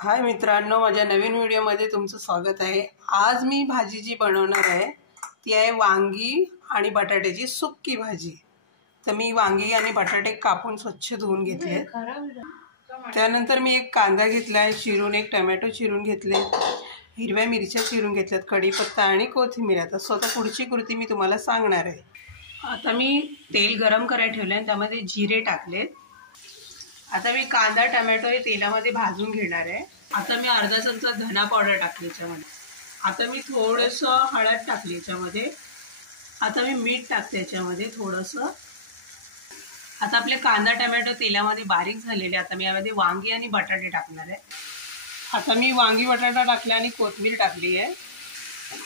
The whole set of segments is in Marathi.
हाय मित्रांनो, माझ्या नवीन व्हिडिओमध्ये तुमचं स्वागत आहे। आज मी भाजी जी बनवणार आहे ती आहे वांगी आणि बटाट्याची सुक्की भाजी। तर मी वांगी आणि बटाटे कापून स्वच्छ धुवून घेतले। त्यानंतर मी एक कांदा घेतलाय चिरून, एक टोमॅटो चिरून घेतले, हिरव्या मिरच्या चिरून घेतल्यात, कढीपत्ता आणि कोथिंबीर। आता स्वतः पुढची कृती मी तुम्हाला सांगणार आहे। आता मी तेल गरम करायला ठेवले आणि त्यामध्ये जिरे टाकले। आता मी कांदा टोमॅटो हे तेलामध्ये भाजून घेणार आहे। आता मी अर्धा चमचा धना पावडर टाकली याच्यामध्ये। आता मी थोडंसं हळद टाकली याच्यामध्ये। आता मी मीठ टाकते याच्यामध्ये थोडंसं। आता आपले कांदा टोमॅटो तेलामध्ये बारीक झालेले। आता मी यामध्ये वांगी आणि बटाटे टाकणार आहे। आता मी वांगी बटाटा टाकले आणि कोथिंबीर टाकली आहे।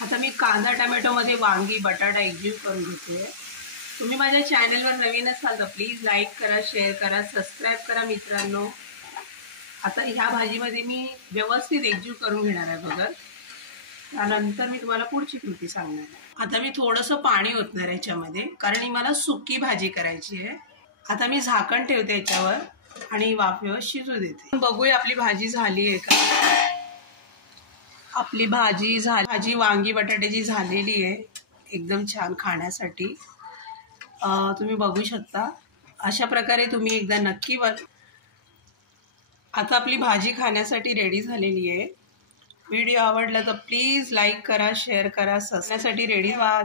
आता मी कांदा टोमॅटोमध्ये वांगी बटाटा एकजीव करून घेते। तुम्ही माझ्या चॅनलवर नवीन असाल तर प्लीज लाईक करा, शेअर करा, सबस्क्राईब करा मित्रांनो। आता ह्या भाजीमध्ये मी व्यवस्थित एकजीव करून घेणार आहे बघा। त्यानंतर मी तुम्हाला पुढची कृती सांगणार आहे। आता मी थोडंसं पाणी ओतणार आहे याच्यामध्ये, कारण ही मला सुक्की भाजी करायची आहे। आता मी झाकण ठेवते याच्यावर आणि वाफेवर शिजू देते। बघूया आपली भाजी झाली आहे का। आपली भाजी वांगी बटाट्याची झालेली आहे, एकदम छान खाण्यासाठी। तुम्ही बघू शकता, अशा प्रकारे तुम्ही एकदा नक्की आता आपली भाजी खाण्यासाठी रेडी झालेली आहे। व्हिडिओ आवडला तर प्लीज लाईक करा, शेअर करा, सबस्क्राईब साठी रेडी व्हा।